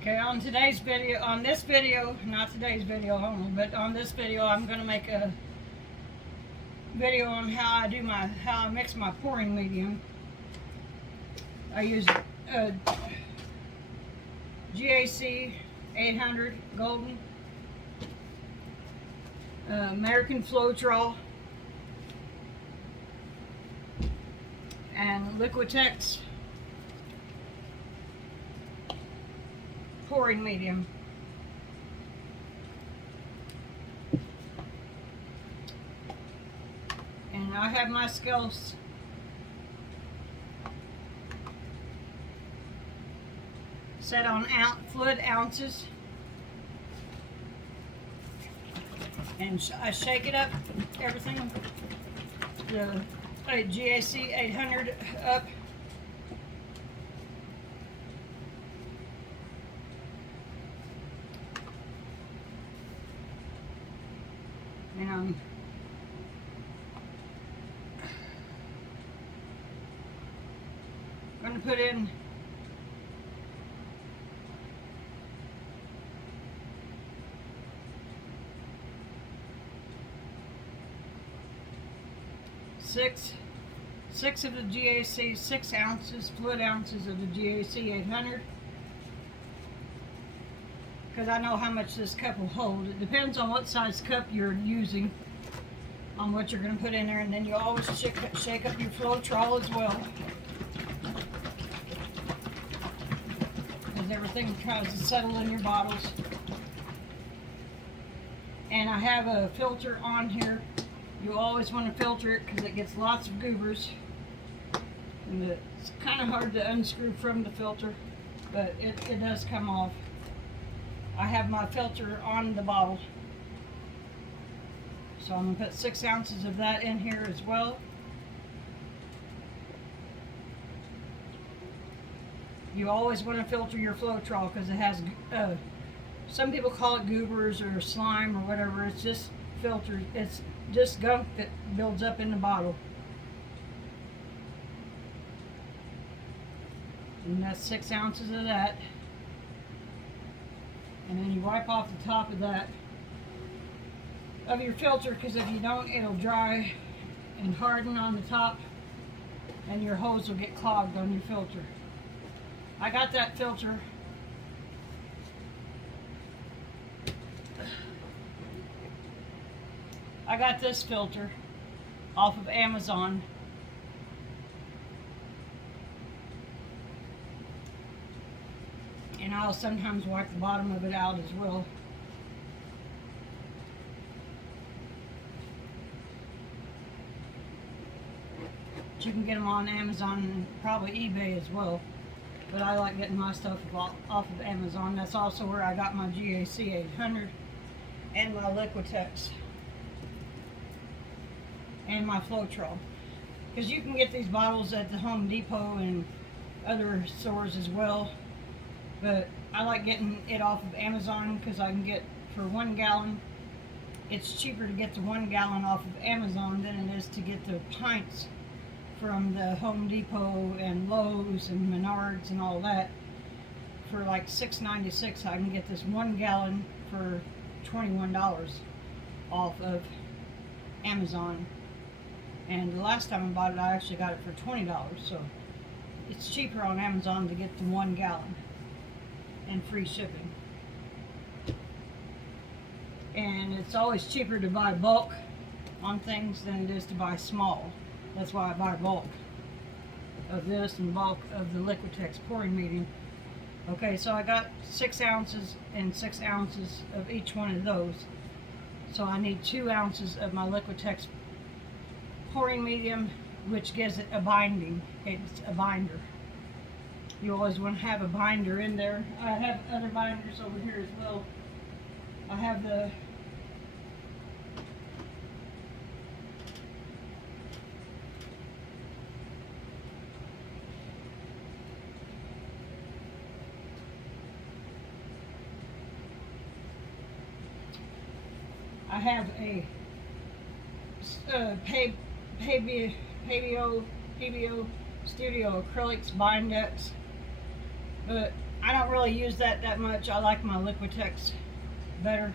Okay, on this video, not today's video only, but on this video, I'm going to make a video on how I mix my pouring medium. I use a GAC 800 Golden, American Floetrol, and Liquitex pouring medium. And I have my scales set on fluid ounces, and I shake it up, everything, the GAC 800 up, and I'm going to put in six of the GAC, 6 ounces, fluid ounces of the GAC 800, because I know how much this cup will hold. It depends on what size cup you're using, on what you're going to put in there, and then you always shake up your Floetrol as well, because everything tries to settle in your bottles. And I have a filter on here. You always want to filter it because it gets lots of goobers, and it's kind of hard to unscrew from the filter, but it does come off. I have my filter on the bottle, so I'm going to put 6 ounces of that in here as well. You always want to filter your Floetrol because it has, some people call it goobers or slime or whatever. It's just filtered. It's just gunk that builds up in the bottle. And that's 6 ounces of that. And then you wipe off the top of that, of your filter, because if you don't, it'll dry and harden on the top, and your hose will get clogged on your filter. I got that filter I got this filter off of Amazon. And I'll sometimes wipe the bottom of it out as well. But you can get them on Amazon and probably eBay as well. But I like getting my stuff off of Amazon. That's also where I got my GAC 800 and my Liquitex and my Floetrol. Because you can get these bottles at the Home Depot and other stores as well. But I like getting it off of Amazon because I can get, for 1 gallon, it's cheaper to get the 1 gallon off of Amazon than it is to get the pints from the Home Depot and Lowe's and Menards and all that. For like $6.96, I can get this 1 gallon for $21 off of Amazon. And the last time I bought it, I actually got it for $20. So it's cheaper on Amazon to get the 1 gallon and free shipping. And it's always cheaper to buy bulk on things than it is to buy small. That's why I buy bulk of this and bulk of the Liquitex pouring medium. Okay, so I got 6 ounces and 6 ounces of each one of those. So I need 2 ounces of my Liquitex pouring medium, which gives it a binding. It's a binder. You always want to have a binder in there. I have other binders over here as well. I have the PBO Studio Acrylics Bindex, but I don't really use that much. I like my Liquitex better.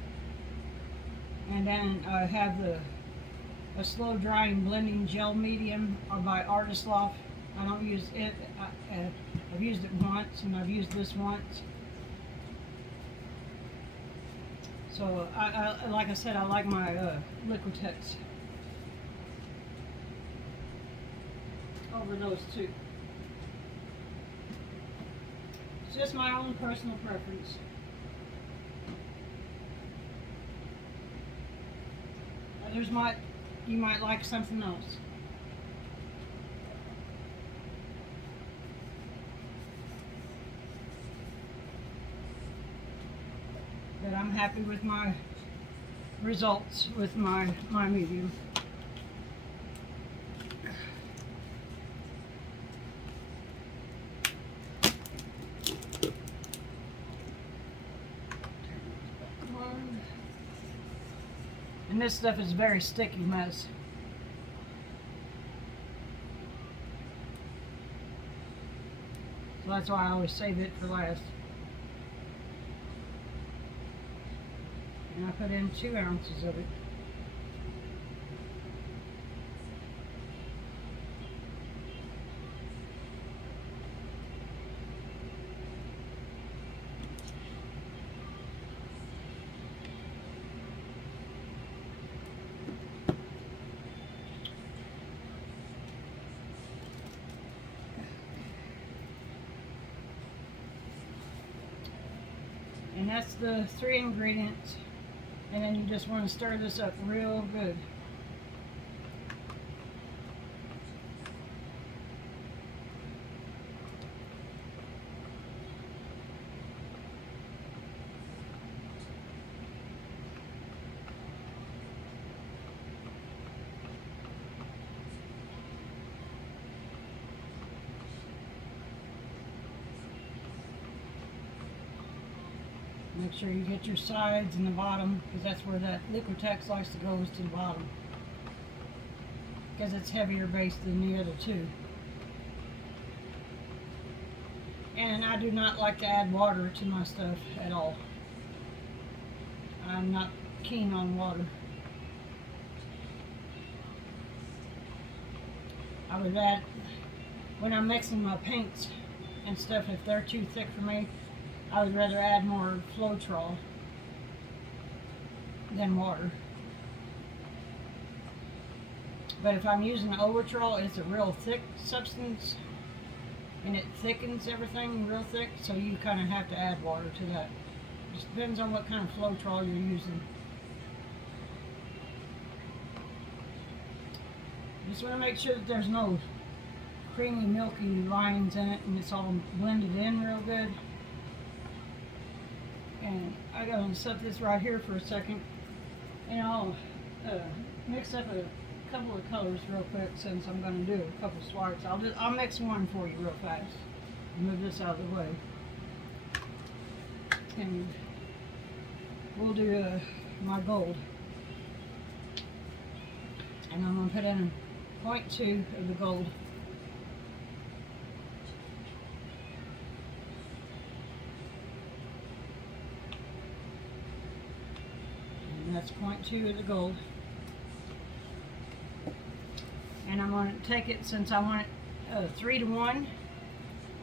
And then I have a slow drying blending gel medium by Artist Loft. I don't use it. I've used it once, and I've used this once. So I like I said, I like my Liquitex over those two. It's just my own personal preference. You might like something else. But I'm happy with my results with my medium. And this stuff is very sticky mess. So that's why I always save it for last. And I put in 2 ounces of it. And that's the 3 ingredients. And then you just want to stir this up real good. Make sure you get your sides and the bottom, because that's where that Liquitex likes to go, is to the bottom. Because it's heavier base than the other two. And I do not like to add water to my stuff at all. I'm not keen on water. I would add, when I'm mixing my paints and stuff, if they're too thick for me, I would rather add more Floetrol than water. But if I'm using Oertrol, it's a real thick substance, and it thickens everything real thick, so you kind of have to add water to that. Just depends on what kind of Floetrol you're using. Just want to make sure that there's no creamy, milky lines in it, and it's all blended in real good. And I gotta set this right here for a second, and I'll mix up a couple of colors real quick, since I'm gonna do a couple swipes. I'll mix one for you real fast. Move this out of the way, and we'll do my gold. And I'm gonna put in 0.2 of the gold. That's 0.2 of the gold. And I'm going to take it, since I want it 3 to 1,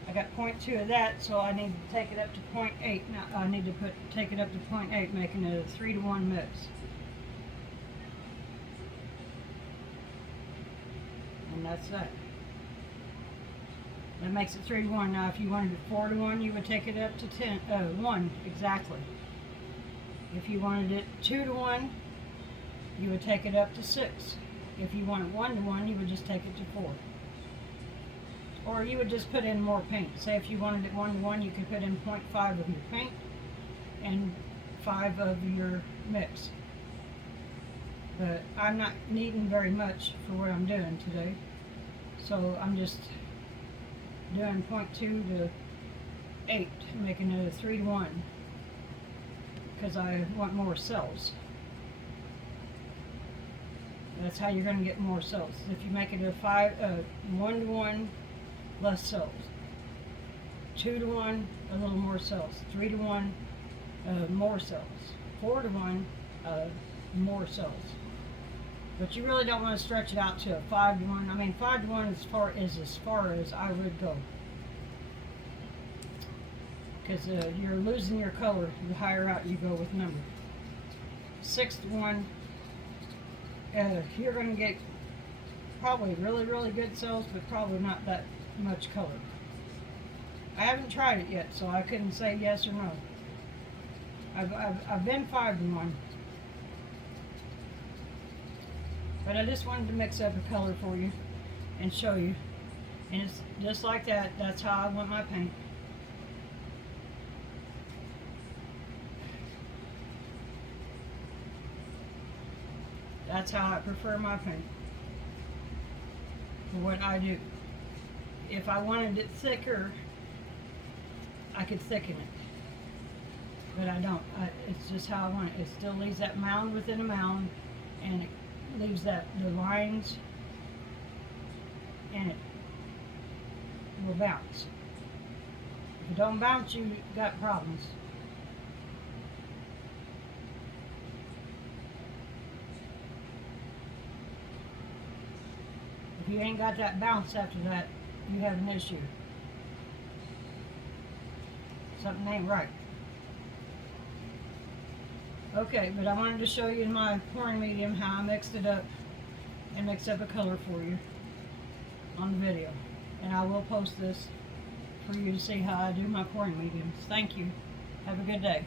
I got 0.2 of that, so I need to take it up to 0.8. Now I need to take it up to 0.8, making it a 3 to 1 mix. And that's that. That makes it 3 to 1. Now if you wanted it 4 to 1, you would take it up to 1 exactly. If you wanted it 2 to 1, you would take it up to 6. If you wanted 1 to 1, you would just take it to 4. Or you would just put in more paint. Say if you wanted it 1 to 1, you could put in 0.5 of your paint and 5 of your mix. But I'm not needing very much for what I'm doing today. So I'm just doing 0.2 to 8, making it a 3 to 1. Because I want more cells. That's how you're going to get more cells. If you make it a 1 to 1, less cells. 2 to 1, a little more cells. 3 to 1, more cells. 4 to 1, more cells. But you really don't want to stretch it out to a 5 to 1. I mean, 5 to 1 is as far as I would go. Because you're losing your color the higher out you go with number. 6 to 1, you're going to get probably really, really good cells, but probably not that much color. I haven't tried it yet, so I couldn't say yes or no. I've been 5 to 1. But I just wanted to mix up a color for you and show you. And it's just like that. That's how I want my paint. That's how I prefer my paint. For what I do. If I wanted it thicker, I could thicken it. But I don't. It's just how I want it. It still leaves that mound within a mound, and it leaves the lines, and it will bounce. If it don't bounce, you got problems. If you ain't got that bounce after that, you have an issue. Something ain't right. Okay, but I wanted to show you in my pouring medium how I mixed it up and mixed up a color for you on the video. And I will post this for you to see how I do my pouring mediums. Thank you. Have a good day.